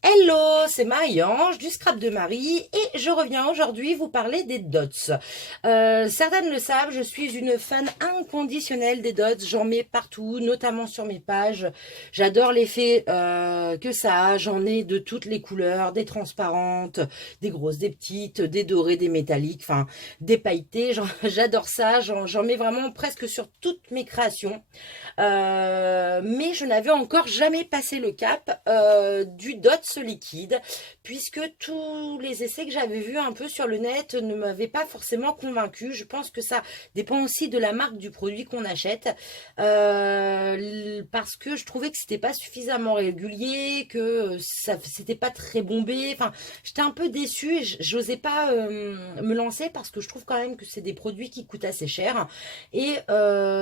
Hello, c'est Marie-Ange du Scrap de Marie et je reviens aujourd'hui vous parler des dots. Certaines le savent, je suis une fan inconditionnelle des dots, j'en mets partout, notamment sur mes pages. J'adore l'effet que ça a, j'en ai de toutes les couleurs, des transparentes, des grosses, des petites, des dorées, des métalliques, enfin des pailletés, j'adore ça, j'en mets vraiment presque sur toutes mes créations. Mais je n'avais encore jamais passé le cap du dots liquide, puisque tous les essais que j'avais vus un peu sur le net ne m'avaient pas forcément convaincu. Je pense que ça dépend aussi de la marque du produit qu'on achète, parce que je trouvais que c'était pas suffisamment régulier, que ça c'était pas très bombé. Enfin, j'étais un peu déçue et j'osais pas me lancer parce que je trouve quand même que c'est des produits qui coûtent assez cher. Et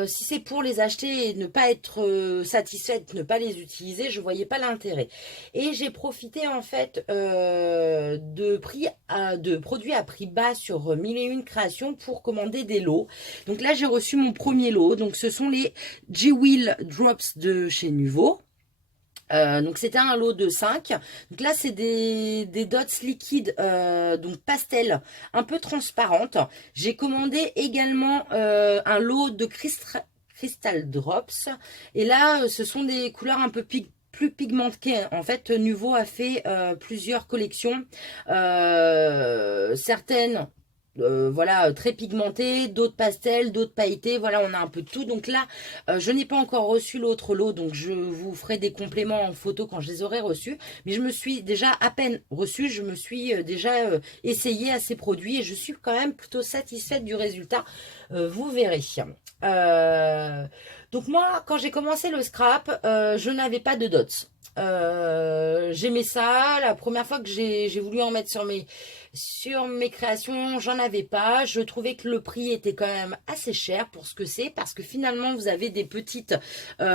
si c'est pour les acheter et ne pas être satisfaite, ne pas les utiliser, je voyais pas l'intérêt. Et j'ai profité en fait de produits à prix bas sur 1001 créations pour commander des lots. Donc là j'ai reçu mon premier lot. Donc ce sont les G-Wheel Drops de chez Nuvo. Donc c'était un lot de 5. Donc là c'est des dots liquides, donc pastel, un peu transparentes. J'ai commandé également un lot de Crystal Drops. Et là ce sont des couleurs un peu plus pigmentées. En fait, Nuvo a fait plusieurs collections, certaines voilà, très pigmentées, d'autres pastels, d'autres pailletés, voilà, on a un peu de tout. Donc là, je n'ai pas encore reçu l'autre lot, donc je vous ferai des compléments en photo quand je les aurai reçus. Mais je me suis déjà à peine reçue, je me suis déjà essayé à ces produits et je suis quand même plutôt satisfaite du résultat, vous verrez. Donc moi, quand j'ai commencé le scrap, je n'avais pas de dots. J'aimais ça. La première fois que j'ai voulu en mettre sur mes créations, j'en avais pas. Je trouvais que le prix était quand même assez cher pour ce que c'est, parce que finalement vous avez des petites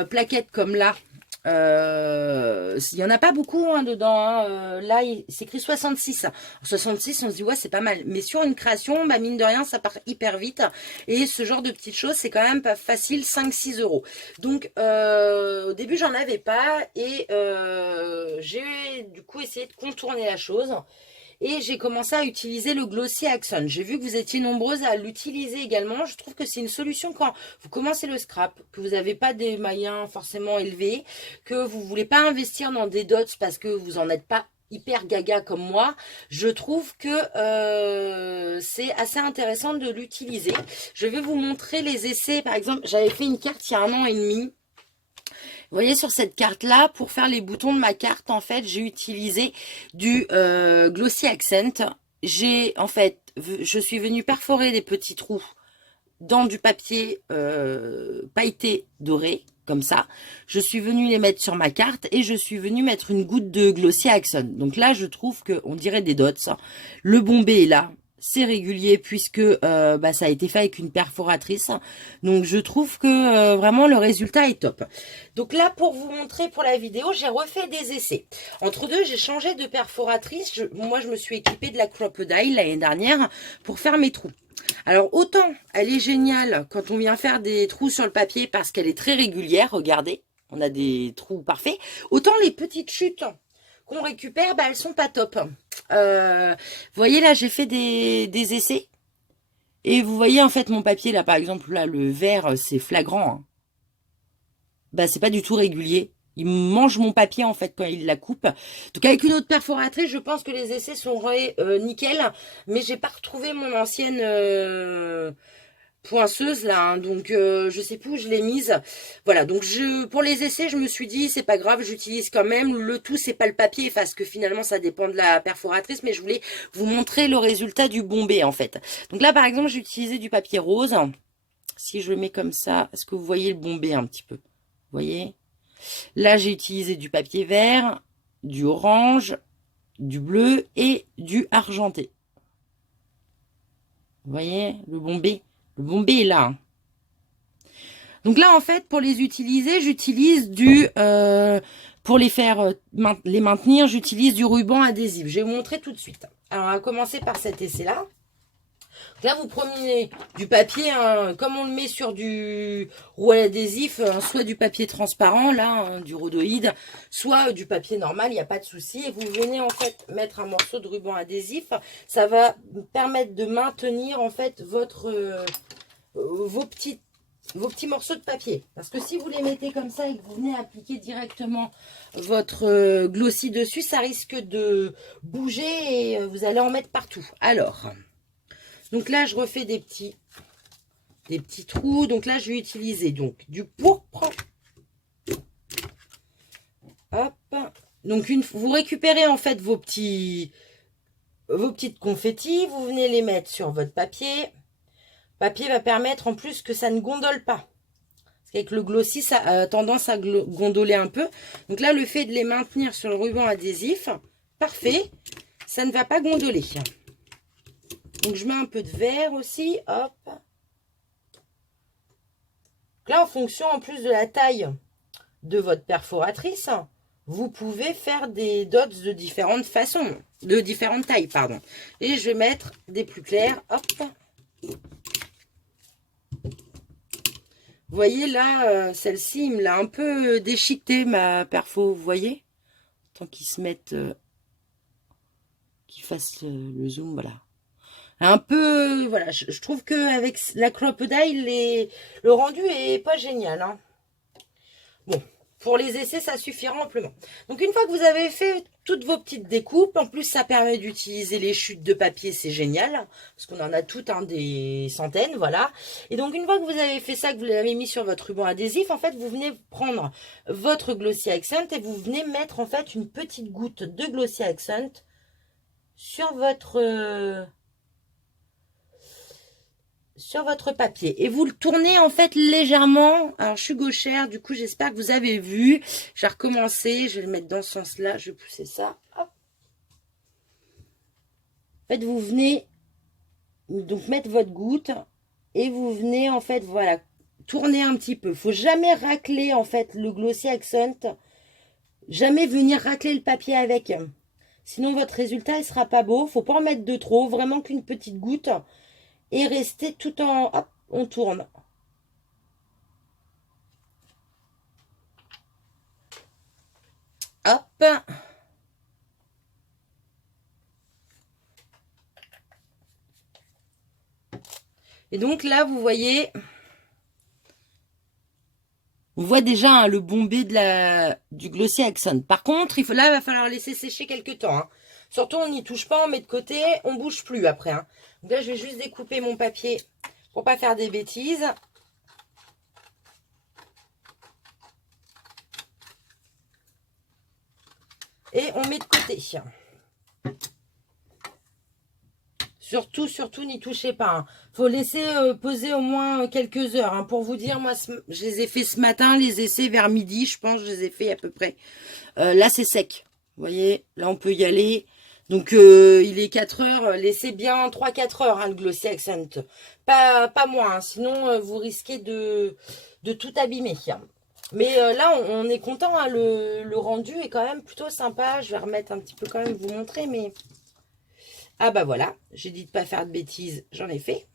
plaquettes comme là. Il y en a pas beaucoup hein, dedans. Hein. Là, c'est écrit 66. 66, on se dit ouais, c'est pas mal. Mais sur une création, bah, mine de rien, ça part hyper vite. Et ce genre de petites choses, c'est quand même pas facile, 5-6 euros. Donc, au début, j'en avais pas. Et j'ai du coup essayé de contourner la chose. Et j'ai commencé à utiliser le Glossy Accent. J'ai vu que vous étiez nombreuses à l'utiliser également. Je trouve que c'est une solution quand vous commencez le scrap, que vous n'avez pas des moyens forcément élevés, que vous ne voulez pas investir dans des dots parce que vous n'en êtes pas hyper gaga comme moi. Je trouve que c'est assez intéressant de l'utiliser. Je vais vous montrer les essais. Par exemple, j'avais fait une carte il y a 1 an et demi. Vous voyez sur cette carte là, pour faire les boutons de ma carte, en fait, j'ai utilisé du Glossy Accent. Je suis venue perforer des petits trous dans du papier pailleté doré, comme ça. Je suis venue les mettre sur ma carte et je suis venue mettre une goutte de Glossy Accent. Donc là, je trouve qu'on dirait des dots. Le bombé est là. C'est régulier puisque ça a été fait avec une perforatrice. Donc je trouve que vraiment le résultat est top. Donc là, pour vous montrer pour la vidéo, j'ai refait des essais. Entre deux, j'ai changé de perforatrice. Moi, je me suis équipée de la Crocodile l'année dernière pour faire mes trous. Alors autant elle est géniale quand on vient faire des trous sur le papier parce qu'elle est très régulière, regardez, on a des trous parfaits. Autant les petites chutes qu'on récupère, elles sont pas top. Vous voyez là, j'ai fait des essais. Et vous voyez en fait mon papier là, par exemple, là le vert, c'est flagrant. Hein. C'est pas du tout régulier. Il mange mon papier en fait quand il la coupe. Donc avec une autre perforatrice, je pense que les essais sont nickel. Mais j'ai pas retrouvé mon ancienne poinceuse là. Hein, donc je sais plus où je l'ai mise. Voilà. Donc pour les essais, je me suis dit c'est pas grave, j'utilise quand même. Le tout c'est pas le papier parce que finalement ça dépend de la perforatrice. Mais je voulais vous montrer le résultat du bombé en fait. Donc là par exemple j'ai utilisé du papier rose. Si je le mets comme ça, est-ce que vous voyez le bombé un petit peu? Vous voyez? Là, j'ai utilisé du papier vert, du orange, du bleu et du argenté. Vous voyez, le bombé? Le bombé est là. Hein. Donc là, en fait, pour les utiliser, j'utilise pour les faire les maintenir, j'utilise du ruban adhésif. Je vais vous montrer tout de suite. Alors, on va commencer par cet essai-là. Là, vous prenez du papier, hein, comme on le met sur du rouleau adhésif, soit du papier transparent, là, hein, du rhodoïde, soit du papier normal, il n'y a pas de souci. Et vous venez en fait mettre un morceau de ruban adhésif. Ça va permettre de maintenir en fait vos petits morceaux de papier. Parce que si vous les mettez comme ça et que vous venez appliquer directement votre glossy dessus, ça risque de bouger et vous allez en mettre partout. Alors... donc là, je refais des petits trous. Donc là, je vais utiliser donc du pourpre. Hop. Donc vous récupérez en fait vos petites confettis. Vous venez les mettre sur votre papier. Le papier va permettre en plus que ça ne gondole pas. Parce qu'avec le glossy, ça a tendance à gondoler un peu. Donc là, le fait de les maintenir sur le ruban adhésif, parfait. Ça ne va pas gondoler. Donc, je mets un peu de verre aussi. Hop. Donc là, en fonction, en plus de la taille de votre perforatrice, vous pouvez faire des dots de différentes façons. De différentes tailles, pardon. Et je vais mettre des plus clairs. Hop. Vous voyez, là, celle-ci, il me l'a un peu déchiquetée, ma perfo. Vous voyez? Tant qu'ils se mettent... qu'ils fassent le zoom, voilà. Un peu, voilà, je trouve qu'avec la Crop-A-Dye, le rendu est pas génial. Hein. Bon, pour les essais, ça suffira amplement. Donc, une fois que vous avez fait toutes vos petites découpes, en plus, ça permet d'utiliser les chutes de papier, c'est génial. Parce qu'on en a toutes des centaines, voilà. Et donc, une fois que vous avez fait ça, que vous l'avez mis sur votre ruban adhésif, en fait, vous venez prendre votre Glossy Accent et vous venez mettre, en fait, une petite goutte de Glossy Accent sur votre papier et vous le tournez en fait légèrement. Alors je suis gauchère, du coup j'espère que vous avez vu. Je vais recommencer, je vais le mettre dans ce sens là, je vais pousser ça. Hop. En fait vous venez donc mettre votre goutte et vous venez en fait voilà tourner un petit peu. Faut jamais racler en fait le Glossy Accent, jamais venir racler le papier avec, sinon votre résultat il sera pas beau. Faut pas en mettre de trop, vraiment qu'une petite goutte. Et rester tout en... hop, on tourne. Hop. Et donc là, vous voyez... on voit déjà hein, le bombé du Glossy Accent. Par contre, là, il va falloir laisser sécher quelques temps. Hein. Surtout, on n'y touche pas, on met de côté, on bouge plus après. Hein. Donc là, je vais juste découper mon papier pour pas faire des bêtises. Et on met de côté. Surtout, n'y touchez pas. Hein. Faut laisser poser au moins quelques heures. Hein. Pour vous dire, moi, je les ai fait ce matin, les essais vers midi, je pense, je les ai fait à peu près. Là, c'est sec. Vous voyez, là, on peut y aller. Donc, il est 4 heures. Laissez bien 3-4 heures, hein, le Glossy Accent. Pas moins, hein, sinon, vous risquez de tout abîmer. Hein. Mais là, on est content. Hein, le rendu est quand même plutôt sympa. Je vais remettre un petit peu quand même, vous montrer, mais... ah bah voilà, j'ai dit de pas faire de bêtises, j'en ai fait.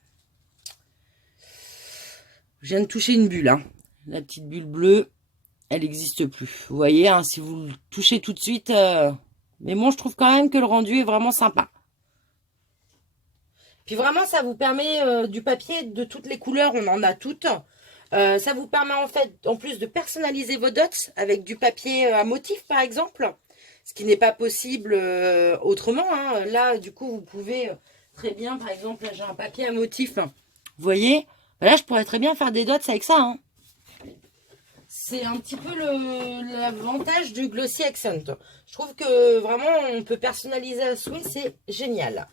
Je viens de toucher une bulle, hein. La petite bulle bleue, elle n'existe plus. Vous voyez, hein, si vous le touchez tout de suite... mais bon, je trouve quand même que le rendu est vraiment sympa. Puis vraiment, ça vous permet du papier de toutes les couleurs, on en a toutes. Ça vous permet en fait, en plus de personnaliser vos dots avec du papier à motif par exemple. Ce qui n'est pas possible autrement. Hein. Là, du coup, vous pouvez très bien, par exemple, là, j'ai un papier à motif. Hein. Vous voyez, là, je pourrais très bien faire des dots avec ça. Hein. C'est un petit peu l'avantage du Glossy Accent. Je trouve que vraiment, on peut personnaliser à souhait, c'est génial.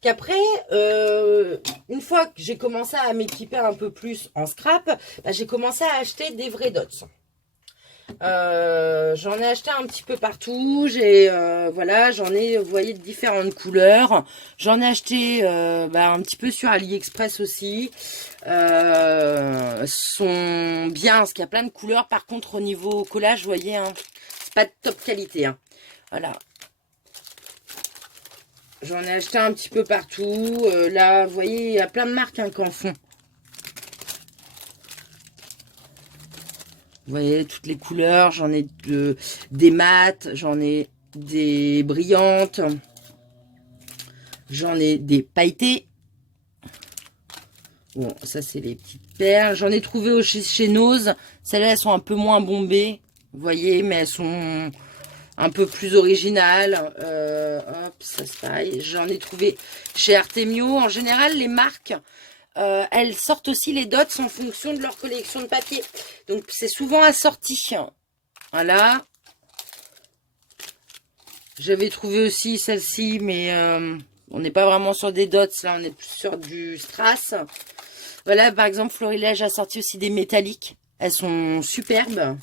Qu'après, une fois que j'ai commencé à m'équiper un peu plus en scrap, bah, j'ai commencé à acheter des vrais dots. J'en ai acheté un petit peu partout. Voilà, j'en ai, vous voyez, de différentes couleurs. J'en ai acheté un petit peu sur AliExpress aussi. Sont bien, parce qu'il y a plein de couleurs. Par contre, au niveau collage, vous voyez, hein, c'est pas de top qualité. Hein. Voilà. J'en ai acheté un petit peu partout. Là, vous voyez, il y a plein de marques qui en font. Vous voyez, toutes les couleurs. J'en ai des mates, j'en ai des brillantes. J'en ai des pailletées. Bon, ça, c'est les petites perles. J'en ai trouvé chez Nose. Celles-là, elles sont un peu moins bombées. Vous voyez, mais elles sont un peu plus originales. Hop, ça c'est pareil. J'en ai trouvé chez Artemio. En général, les marques, elles sortent aussi les dots en fonction de leur collection de papier. Donc, c'est souvent assorti. Voilà. J'avais trouvé aussi celle-ci, mais on n'est pas vraiment sur des dots. Là, on est plus sur du strass. Voilà, par exemple, Florilège a sorti aussi des métalliques. Elles sont superbes.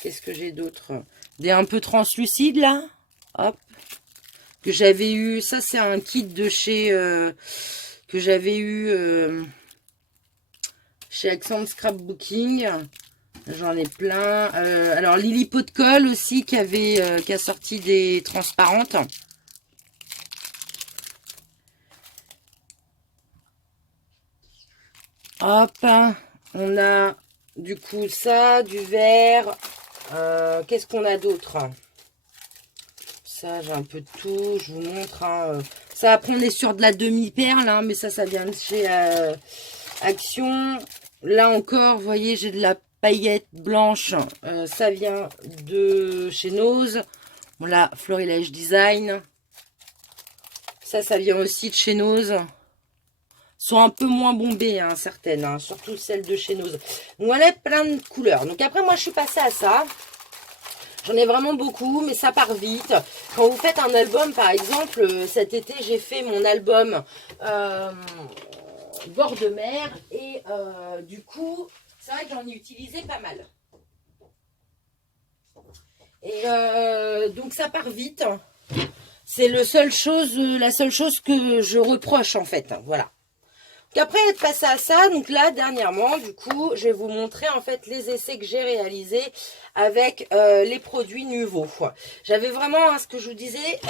Qu'est-ce que j'ai d'autre? Des un peu translucides, là. Hop. Que j'avais eu. Ça, c'est un kit de chez... que j'avais eu chez Accent Scrapbooking. J'en ai plein. Alors, Lily Pot de Colle aussi, qui a sorti des transparentes. Hop, on a du coup ça, du vert. Qu'est-ce qu'on a d'autre? Ça, j'ai un peu de tout. Je vous montre. Hein. Ça, après, on est sur de la demi-perle, hein, mais ça vient de chez Action. Là encore, vous voyez, j'ai de la paillette blanche. Ça vient de chez Nose. Voilà, Florilège Design. Ça vient aussi de chez Nose. Sont un peu moins bombées, hein, certaines, hein, surtout celles de chez Nose. Donc voilà, plein de couleurs. Donc après, moi, je suis passée à ça. J'en ai vraiment beaucoup, mais ça part vite. Quand vous faites un album, par exemple, cet été, j'ai fait mon album bord de mer. Et du coup, c'est vrai que j'en ai utilisé pas mal. Et donc, ça part vite. C'est la seule chose que je reproche, en fait. Voilà. Donc après être passé à ça, donc là dernièrement, du coup, je vais vous montrer en fait les essais que j'ai réalisés avec les produits nouveaux. J'avais vraiment, hein, ce que je vous disais,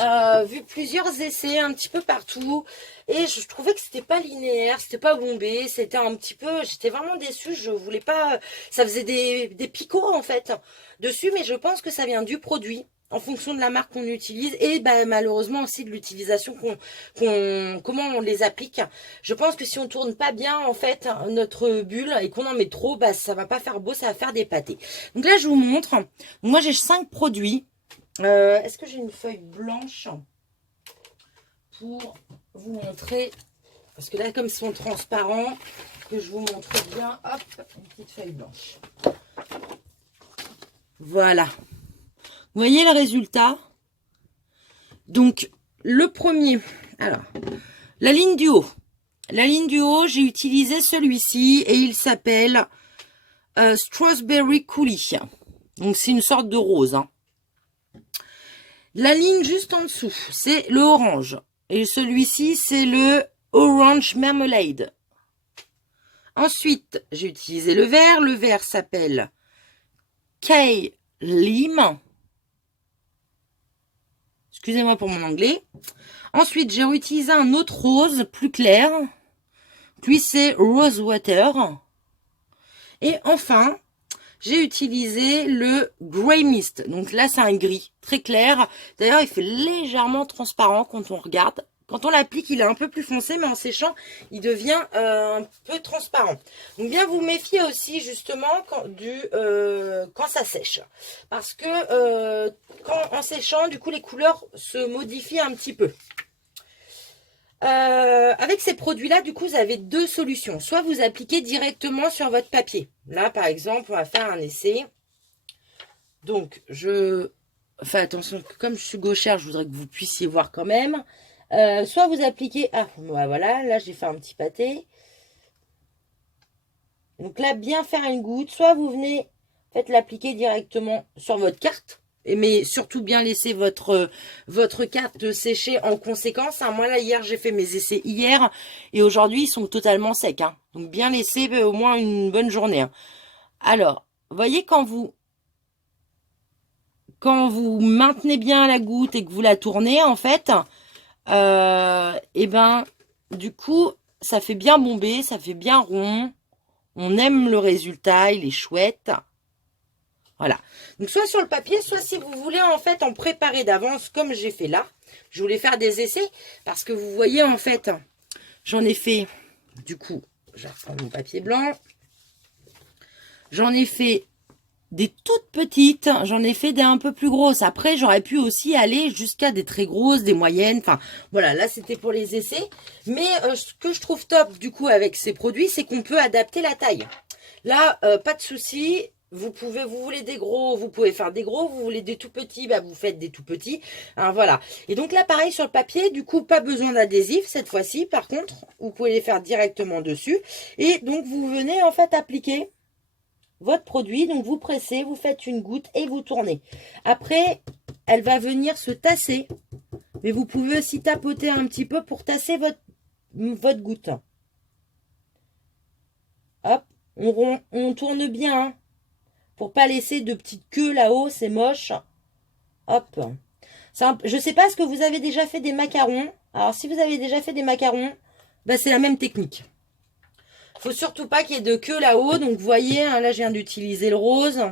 vu plusieurs essais un petit peu partout et je trouvais que c'était pas linéaire, c'était pas bombé, c'était un petit peu, j'étais vraiment déçue, je voulais pas, ça faisait des picots en fait dessus, mais je pense que ça vient du produit. En fonction de la marque qu'on utilise et bah, malheureusement aussi de l'utilisation comment on les applique. Je pense que si on tourne pas bien en fait notre bulle et qu'on en met trop, bah ça va pas faire beau, ça va faire des pâtés. Donc là je vous montre. Moi j'ai 5 produits. Est-ce que j'ai une feuille blanche pour vous montrer? Parce que là comme ils sont transparents, que je vous montre bien. Hop, une petite feuille blanche. Voilà. Vous voyez le résultat? Donc, le premier. Alors, la ligne du haut. La ligne du haut, j'ai utilisé celui-ci et il s'appelle Strawberry Coulis. Donc, c'est une sorte de rose. Hein. La ligne juste en dessous, c'est le orange. Et celui-ci, c'est le Orange Marmalade. Ensuite, j'ai utilisé le vert. Le vert s'appelle Kay Lime. Excusez-moi pour mon anglais. Ensuite, j'ai utilisé un autre rose plus clair. Lui, c'est Rose Water. Et enfin, j'ai utilisé le Grey Mist. Donc là, c'est un gris très clair. D'ailleurs, il fait légèrement transparent quand on regarde. Quand on l'applique, il est un peu plus foncé, mais en séchant, il devient un peu transparent. Donc bien vous méfiez aussi justement quand ça sèche. Parce que en séchant, du coup, les couleurs se modifient un petit peu. Avec ces produits-là, du coup, vous avez deux solutions. Soit vous appliquez directement sur votre papier. Là, par exemple, on va faire un essai. Donc, je fais attention, comme je suis gauchère, je voudrais que vous puissiez voir quand même. Soit vous appliquez... Ah, voilà, là j'ai fait un petit pâté. Donc là, bien faire une goutte. Soit vous venez, faites l'appliquer directement sur votre carte. Mais surtout bien laisser votre carte sécher en conséquence. Hein. Moi là, hier, j'ai fait mes essais hier. Et aujourd'hui, ils sont totalement secs. Hein. Donc bien laisser au moins une bonne journée. Hein. Alors, vous voyez quand vous maintenez bien la goutte et que vous la tournez, en fait... et ben, du coup, ça fait bien bomber, ça fait bien rond. On aime le résultat, il est chouette. Voilà. Donc, soit sur le papier, soit si vous voulez en fait en préparer d'avance, comme j'ai fait là. Je voulais faire des essais parce que vous voyez en fait, j'en ai fait, du coup, je vais reprendre mon papier blanc. J'en ai fait des toutes petites, j'en ai fait des un peu plus grosses. Après, j'aurais pu aussi aller jusqu'à des très grosses, des moyennes. Enfin, voilà, là, c'était pour les essais. Mais ce que je trouve top, du coup, avec ces produits, c'est qu'on peut adapter la taille. Là, pas de souci. Vous voulez des gros, vous pouvez faire des gros. Vous voulez des tout petits, bah, vous faites des tout petits. Hein, voilà. Et donc là, pareil sur le papier, du coup, pas besoin d'adhésif cette fois-ci. Par contre, vous pouvez les faire directement dessus. Et donc, vous venez en fait appliquer votre produit, donc vous pressez, vous faites une goutte et vous tournez. Après, elle va venir se tasser, mais vous pouvez aussi tapoter un petit peu pour tasser votre goutte. Hop, on tourne bien, hein, pour pas laisser de petites queues là-haut, c'est moche. Hop. Je sais pas, est-ce que vous avez déjà fait des macarons? Alors, si vous avez déjà fait des macarons, bah, c'est la même technique. Faut surtout pas qu'il y ait de queue là-haut. Donc, vous voyez, hein, là, je viens d'utiliser le rose.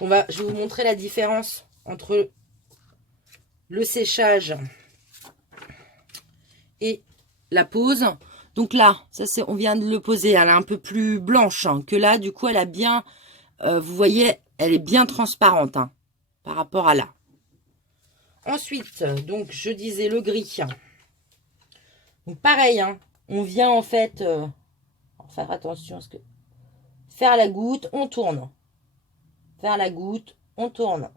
Je vais vous montrer la différence entre le séchage et la pose. Donc là, ça c'est, on vient de le poser. Elle est un peu plus blanche, hein, que là. Du coup, elle a bien, vous voyez, elle est bien transparente, hein, par rapport à là. Ensuite, donc, je disais le gris. Donc, pareil, hein, on vient en fait faire attention à ce que... Faire la goutte, on tourne. Faire la goutte, on tourne.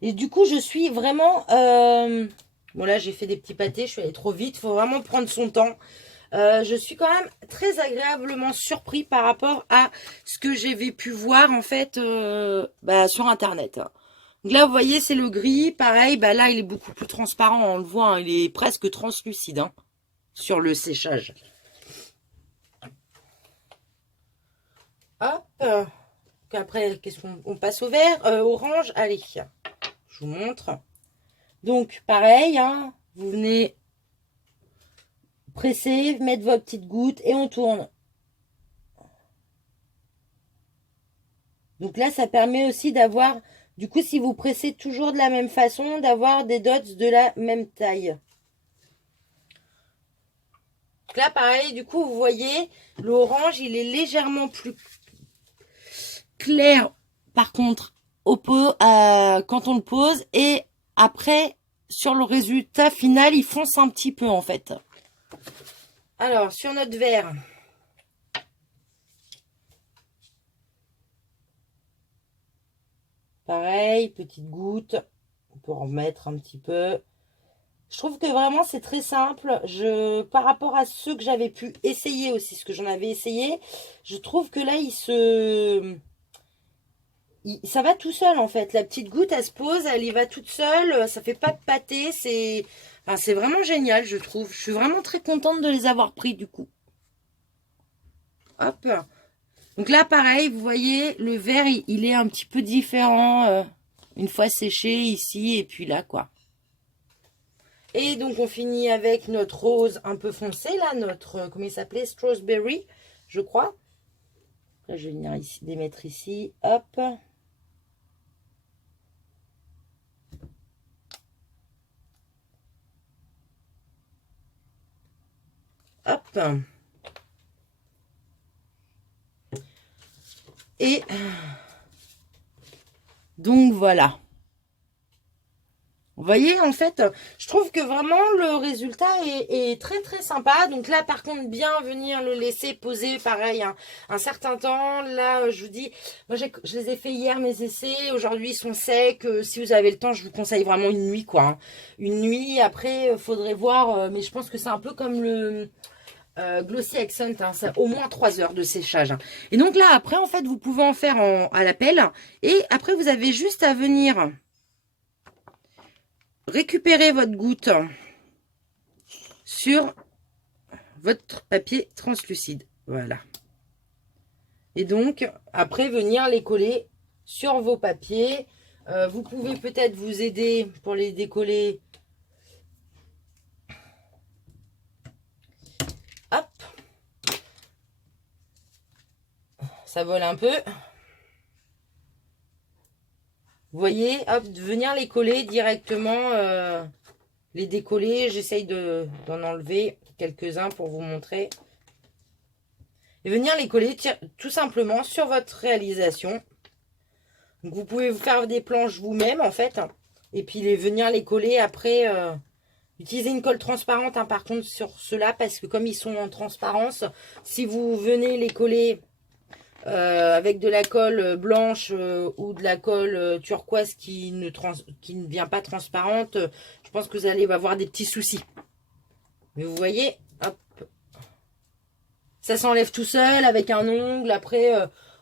Et du coup, je suis vraiment... Bon, là, j'ai fait des petits pâtés, je suis allée trop vite. Il faut vraiment prendre son temps. Je suis quand même très agréablement surpris par rapport à ce que j'avais pu voir, en fait, sur Internet. Donc là, vous voyez, c'est le gris. Pareil, bah là, il est beaucoup plus transparent. On le voit, hein, il est presque translucide, hein, sur le séchage. Hop. Après, qu'est-ce qu'on passe au vert, orange. Allez, je vous montre. Donc, pareil, hein, vous venez presser, mettre votre petite goutte et on tourne. Donc là, ça permet aussi d'avoir, du coup, si vous pressez toujours de la même façon, d'avoir des dots de la même taille. Donc là, pareil, du coup, vous voyez, l'orange, il est légèrement plus clair, par contre, quand on le pose. Et après, sur le résultat final, il fonce un petit peu, en fait. Alors, sur notre verre, pareil, petite goutte. On peut en mettre un petit peu. Je trouve que vraiment, c'est très simple. Par rapport à ceux que j'avais pu essayer aussi, ce que j'en avais essayé, je trouve que là, ça va tout seul, en fait. La petite goutte, elle se pose, elle y va toute seule. Ça fait pas de pâté. C'est vraiment génial, je trouve. Je suis vraiment très contente de les avoir pris, du coup. Hop. Donc là, pareil, vous voyez, le vert, il est un petit peu différent une fois séché ici et puis là, quoi. Et donc, on finit avec notre rose un peu foncé, là, notre, comment il s'appelait, Strawberry, je crois. Là, je vais venir ici, les mettre ici, hop. Hop. Et donc, voilà. Vous voyez, en fait, je trouve que vraiment le résultat est très très sympa. Donc là, par contre, bien venir le laisser poser, pareil, un certain temps. Là, je vous dis, moi, je les ai fait hier, mes essais. Aujourd'hui, ils sont secs. Si vous avez le temps, je vous conseille vraiment une nuit, quoi. Hein. Une nuit, après, faudrait voir. Mais je pense que c'est un peu comme le... Glossy Accent, hein, ça au moins 3 heures de séchage. Hein. Et donc là, après, en fait, vous pouvez en faire à la pelle. Et après, vous avez juste à venir récupérer votre goutte sur votre papier translucide. Voilà. Et donc, après, venir les coller sur vos papiers. Vous pouvez peut-être vous aider pour les décoller. Hop. Ça vole un peu. Vous voyez, hop, de venir les coller directement, les décoller. J'essaye d'en enlever quelques-uns pour vous montrer. Et venir les coller tout simplement sur votre réalisation. Donc vous pouvez vous faire des planches vous-même en fait. Et puis venir les coller après. Utilisez une colle transparente par contre sur ceux-là parce que comme ils sont en transparence, si vous venez les coller avec de la colle blanche ou de la colle turquoise qui ne vient pas transparente, je pense que vous allez avoir des petits soucis. Mais vous voyez, hop, ça s'enlève tout seul avec un ongle après,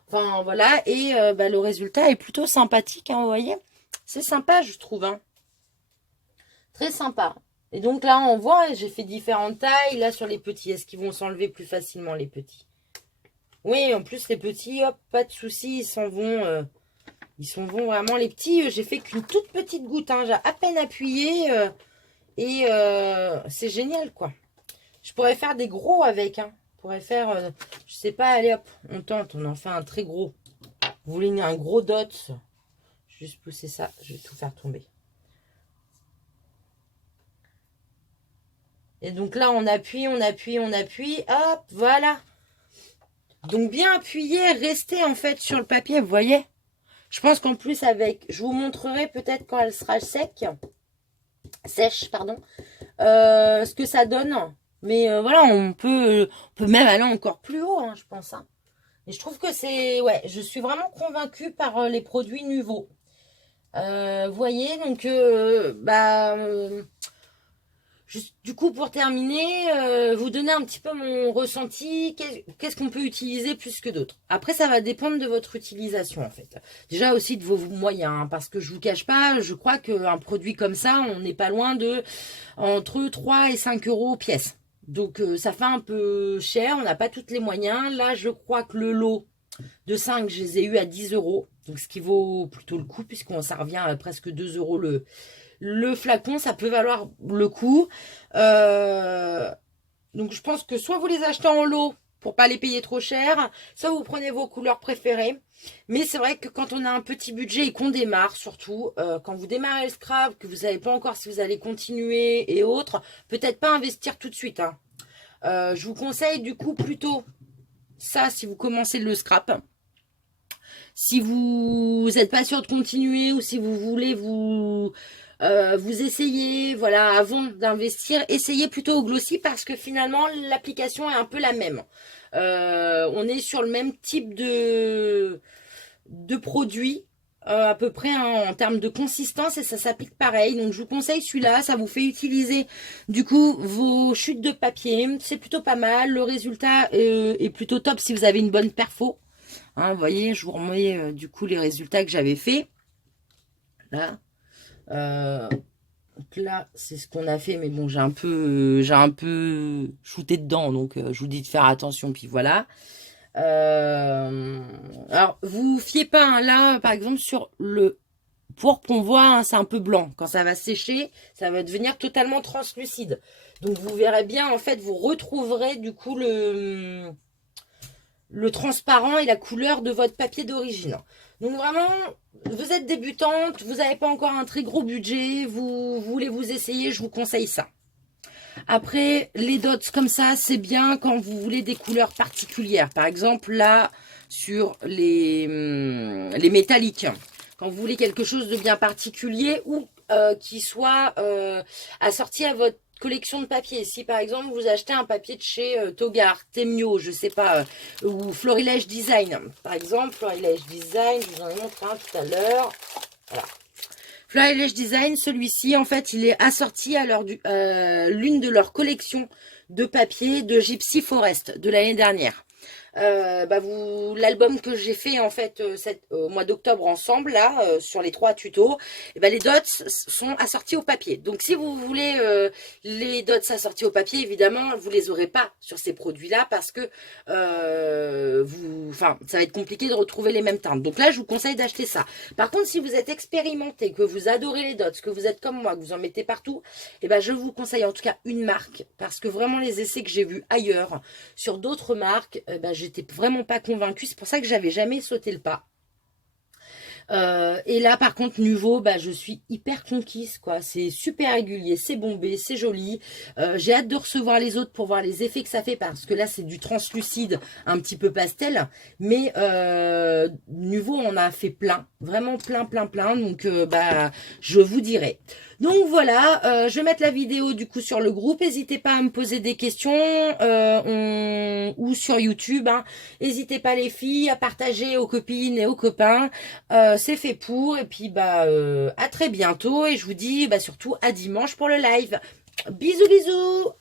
enfin voilà, et le résultat est plutôt sympathique, hein, vous voyez. C'est sympa, je trouve, hein. Très sympa. Et donc là, on voit, j'ai fait différentes tailles, là sur les petits. Est-ce qu'ils vont s'enlever plus facilement, les petits? Oui, en plus, les petits, hop, pas de soucis, ils s'en vont. Ils s'en vont vraiment. Les petits, j'ai fait qu'une toute petite goutte. Hein, j'ai à peine appuyé. Et c'est génial, quoi. Je pourrais faire des gros avec. Hein. Je pourrais faire, je sais pas, allez, hop, on tente. On en fait un très gros. Vous voulez un gros dot? Juste pousser ça, je vais tout faire tomber. Et donc là, on appuie, on appuie, on appuie. Hop, voilà. Donc bien appuyé, restez en fait sur le papier, vous voyez. Je pense qu'en plus avec, je vous montrerai peut-être quand elle sera sèche, pardon, ce que ça donne. Mais voilà, on peut même aller encore plus haut, hein, je pense. Hein. Et je trouve que c'est, ouais, je suis vraiment convaincue par les produits nouveaux. Vous voyez, donc, juste, du coup, pour terminer, vous donner un petit peu mon ressenti. Qu'est-ce qu'on peut utiliser plus que d'autres? Après, ça va dépendre de votre utilisation, en fait. Déjà aussi de vos moyens, hein, parce que je vous cache pas, je crois qu'un produit comme ça, on n'est pas loin de entre 3 et 5 euros pièce. Donc, ça fait un peu cher, on n'a pas tous les moyens. Là, je crois que le lot de 5, je les ai eu à 10 euros. Donc, ce qui vaut plutôt le coup, puisqu'on ça revient à presque 2 euros le flacon, ça peut valoir le coup. Donc je pense que soit vous les achetez en lot pour pas les payer trop cher, soit vous prenez vos couleurs préférées. Mais c'est vrai que quand on a un petit budget et qu'on démarre, surtout quand vous démarrez le scrap, que vous savez pas encore si vous allez continuer et autres, peut-être pas investir tout de suite. Hein. Je vous conseille du coup plutôt ça si vous commencez le scrap. Si vous n'êtes pas sûr de continuer ou si vous voulez vous essayez, voilà, avant d'investir, essayez plutôt au glossy parce que finalement l'application est un peu la même. On est sur le même type de produit à peu près hein, en termes de consistance et ça s'applique pareil. Donc je vous conseille celui-là, ça vous fait utiliser du coup vos chutes de papier. C'est plutôt pas mal, le résultat est plutôt top si vous avez une bonne perfo. Hein, vous voyez, je vous remets du coup les résultats que j'avais fait. Là. Donc là, c'est ce qu'on a fait, mais bon, j'ai un peu shooté dedans, donc je vous dis de faire attention, puis voilà. Alors, vous fiez pas, hein, là, par exemple, sur le pourpre, on voit, hein, c'est un peu blanc. Quand ça va sécher, ça va devenir totalement translucide. Donc, vous verrez bien, en fait, vous retrouverez, du coup, le transparent et la couleur de votre papier d'origine. Donc vraiment, vous êtes débutante, vous n'avez pas encore un très gros budget, vous voulez vous essayer, je vous conseille ça. Après, les dots comme ça, c'est bien quand vous voulez des couleurs particulières. Par exemple, là, sur les métalliques, quand vous voulez quelque chose de bien particulier ou qui soit assorti à votre collection de papier. Si par exemple vous achetez un papier de chez Togar, Temio, je sais pas, ou Florilège Design. Par exemple, Florilège Design, je vous en ai montré un tout à l'heure. Voilà. Florilège Design, celui-ci, en fait, il est assorti à l'une de leurs collections de papier de Gypsy Forest de l'année dernière. l'album que j'ai fait en fait au mois d'octobre ensemble là sur les 3 tutos, et ben les dots sont assortis au papier. Donc si vous voulez les dots assortis au papier, évidemment vous les aurez pas sur ces produits là parce que ça va être compliqué de retrouver les mêmes teintes. Donc là je vous conseille d'acheter ça. Par contre si vous êtes expérimenté, que vous adorez les dots, que vous êtes comme moi, que vous en mettez partout, et ben je vous conseille en tout cas une marque parce que vraiment les essais que j'ai vus ailleurs sur d'autres marques, j'étais vraiment pas convaincue. C'est pour ça que j'avais jamais sauté le pas. Et là, par contre, Nuvo, je suis hyper conquise, quoi. C'est super régulier, c'est bombé, c'est joli. J'ai hâte de recevoir les autres pour voir les effets que ça fait, parce que là, c'est du translucide, un petit peu pastel. Mais Nuvo, on a fait plein, vraiment plein, plein, plein. Donc, je vous dirai. Donc voilà, je vais mettre la vidéo du coup sur le groupe. N'hésitez pas à me poser des questions ou sur YouTube. N'hésitez pas les filles à partager aux copines et aux copains. C'est fait pour. Et puis à très bientôt. Et je vous dis surtout à dimanche pour le live. Bisous bisous.